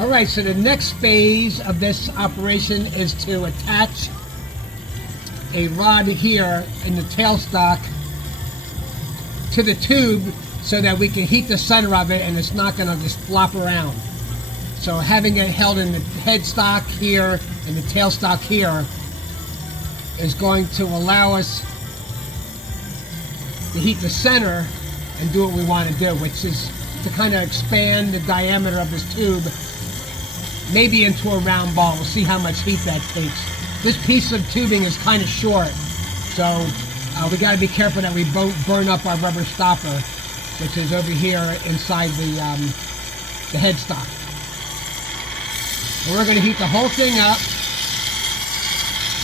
All right, so the next phase of this operation is to attach a rod here in the tailstock to the tube so that we can heat the center of it and it's not going to just flop around. So having it held in the headstock here and the tailstock here is going to allow us to heat the center and do what we want to do, which is to kind of expand the diameter of this tube maybe into a round ball. We'll see how much heat that takes. This piece of tubing is kind of short, so we got to be careful that we don't burn up our rubber stopper, which is over here inside the headstock. And we're going to heat the whole thing up,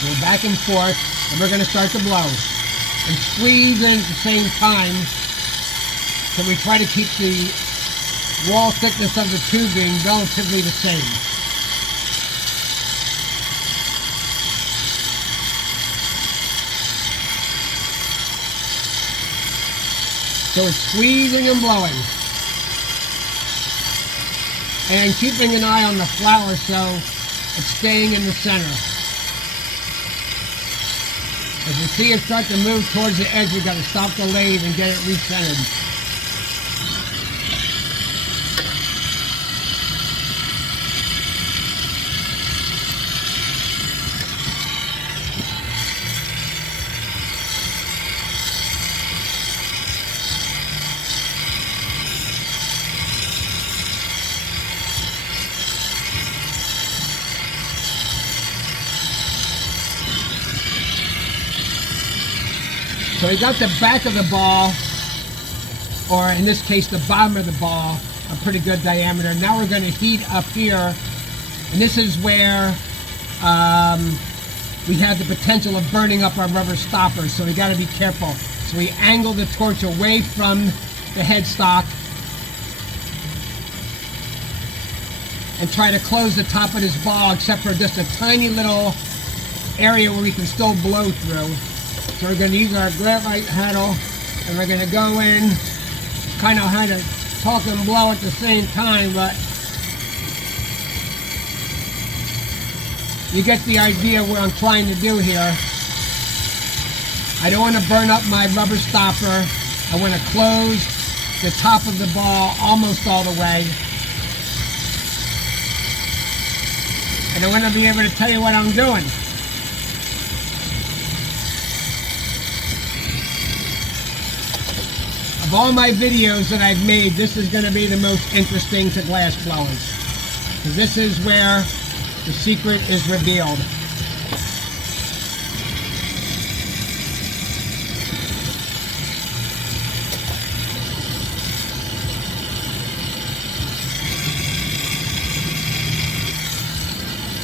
go back and forth, and we're going to start to blow and squeeze in at the same time, so we try to keep the wall thickness of the tubing relatively the same. So it's squeezing and blowing. And keeping an eye on the flour so it's staying in the center. As you see it start to move towards the edge, you've got to stop the lathe and get it recentered. So we got the back of the ball, or in this case the bottom of the ball, a pretty good diameter. Now we're going to heat up here, and this is where we have the potential of burning up our rubber stoppers, so we got to be careful. So we angle the torch away from the headstock and try to close the top of this ball except for just a tiny little area where we can still blow through. So we're going to use our graphite handle, and we're going to go in, kind of how to talk and blow at the same time, but you get the idea what I'm trying to do here. I don't want to burn up my rubber stopper. I want to close the top of the ball almost all the way. And I want to be able to tell you what I'm doing. Of all my videos that I've made, this is going to be the most interesting to glass blowers, because this is where the secret is revealed.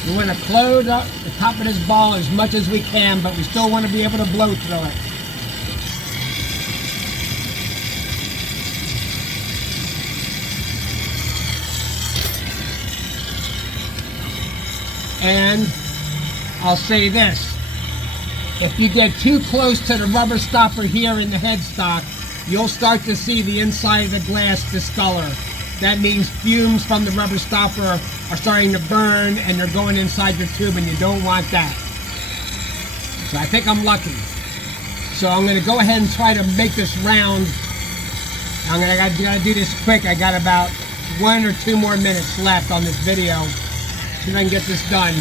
We want to close up the top of this ball as much as we can, but we still want to be able to blow through it. And I'll say this, if you get too close to the rubber stopper here in the headstock, you'll start to see the inside of the glass discolor. That means fumes from the rubber stopper are starting to burn and they're going inside the tube, and you don't want that. So I think I'm lucky. So I'm going to go ahead and try to make this round. I gotta do this quick. I got about 1 or 2 more minutes left on this video. See if I can get this done.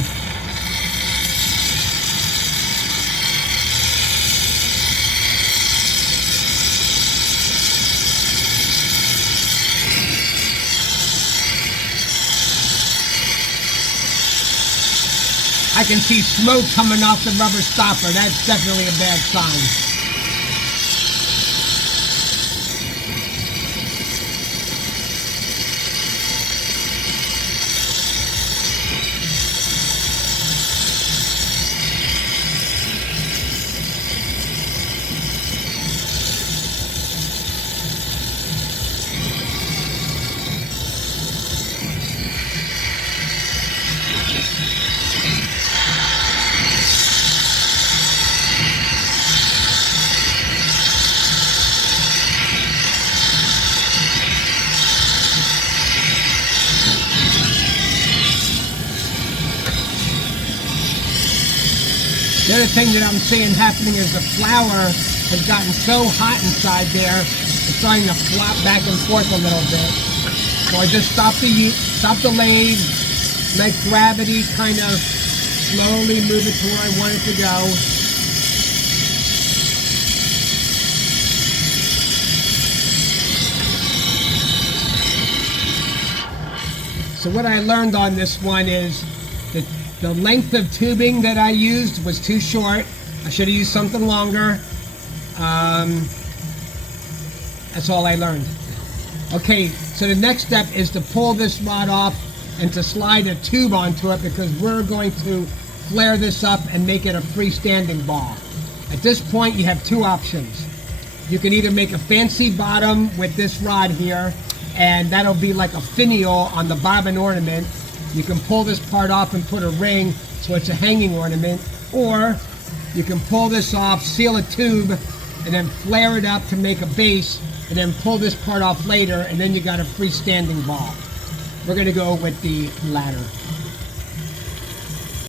I can see smoke coming off the rubber stopper. That's definitely a bad sign. The other thing that I'm seeing happening is the flour has gotten so hot inside there, it's starting to flop back and forth a little bit. So I just stop the lathe, let gravity kind of slowly move it to where I want it to go. So what I learned on this one is that the length of tubing that I used was too short. I should have used something longer. That's all I learned. Okay, so the next step is to pull this rod off and to slide a tube onto it, because we're going to flare this up and make it a freestanding ball. At this point, you have two options. You can either make a fancy bottom with this rod here, and that'll be like a finial on the bobbin ornament. You can pull this part off and put a ring so it's a hanging ornament, or you can pull this off, seal a tube, and then flare it up to make a base, and then pull this part off later, and then you got a freestanding ball. We're gonna go with the latter.